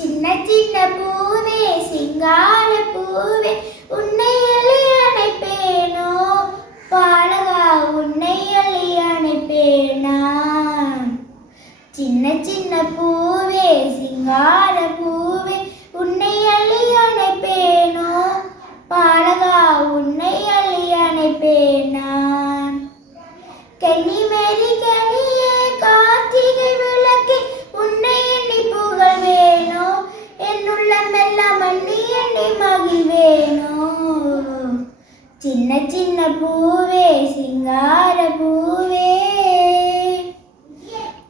சின்ன சின்ன பூவே சிங்கார பூவே உன்னை அள்ளி அணைப்பேனோ? பாலகா உன்னை அள்ளி அணைப்பேனா? சின்ன சின்ன பூவே சிங்கார பூவே உன்னை அள்ளி அணைப்பேனோ? பாலகா உன்னை அள்ளி அணைப்பேனான் கன்னிமேரி சின்ன சின்ன பூவே சிங்கார பூவே.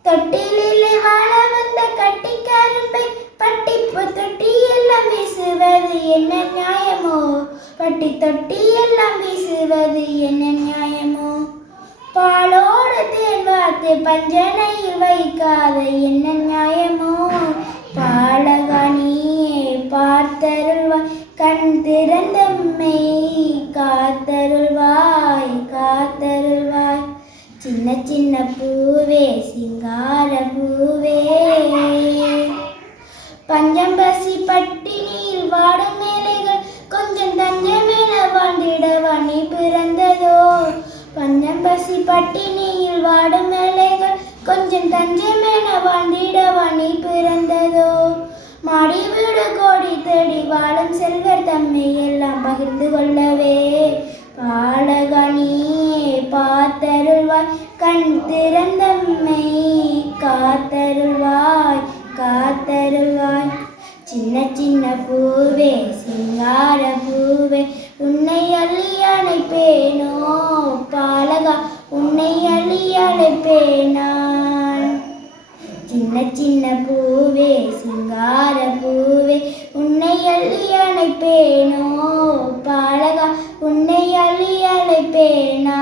தொட்டிலிலே வாழ வந்த கட்டி கரும்பை பட்டிப்பு தொட்டி எல்லாம் வீசுவது என்ன நியாயமோ? பட்டி தொட்டி எல்லாம் வீசுவது என்ன நியாயமோ? பாலோடு தேன் வார்த்து பஞ்சனையில் வைக்காத என்ன நியாயமோ? கண் காத்தருள்வாய் காத்தருள்வாய். சின்ன சின்ன பூவே சிங்கார பூவே. பஞ்சம் பசி பட்டினியில் வாடும் மேலைகள் கொஞ்சம் தஞ்சமென வாழ்ந்திடவா நீ பிறந்ததோ? பஞ்சம்பசி பட்டினியில் வாடும் மேலைகள் கொஞ்சம் தஞ்சமென வாழ்ந்திடவா நீ பிறந்ததோ? மாடி வீடு வாழும் செல்வர் தம்மை எல்லாம் பகிர்ந்து கொள்ளவே. பாலகனியே பார்த்தருள்வாய் கண் திறந்தம்மை காத்தருள்வாய் காத்தருள்வாய். சின்ன சின்ன பூவே சிங்கார பூவே உன்னை அள்ளி அழைப்பேனோ பாலகா உன்னை அள்ளி அழைப்பேனான் சின்ன சின்ன பூவே சிங்கார பூவே அழியழைப்பேனோ பாலகா உன்னை அழியழைப்பேனான்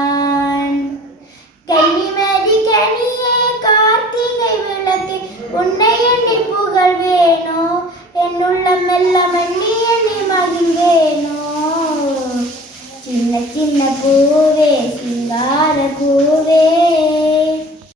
கனிமதி கனியே கார்த்திகை விளக்கு உன்னை எண்ணி புகழ்வேனோ? என்னுள்ளம் எல்லாம் எண்ணி எண்ணி மகிழ்வேனோ? சின்ன சின்ன பூவே சிங்கார பூவே.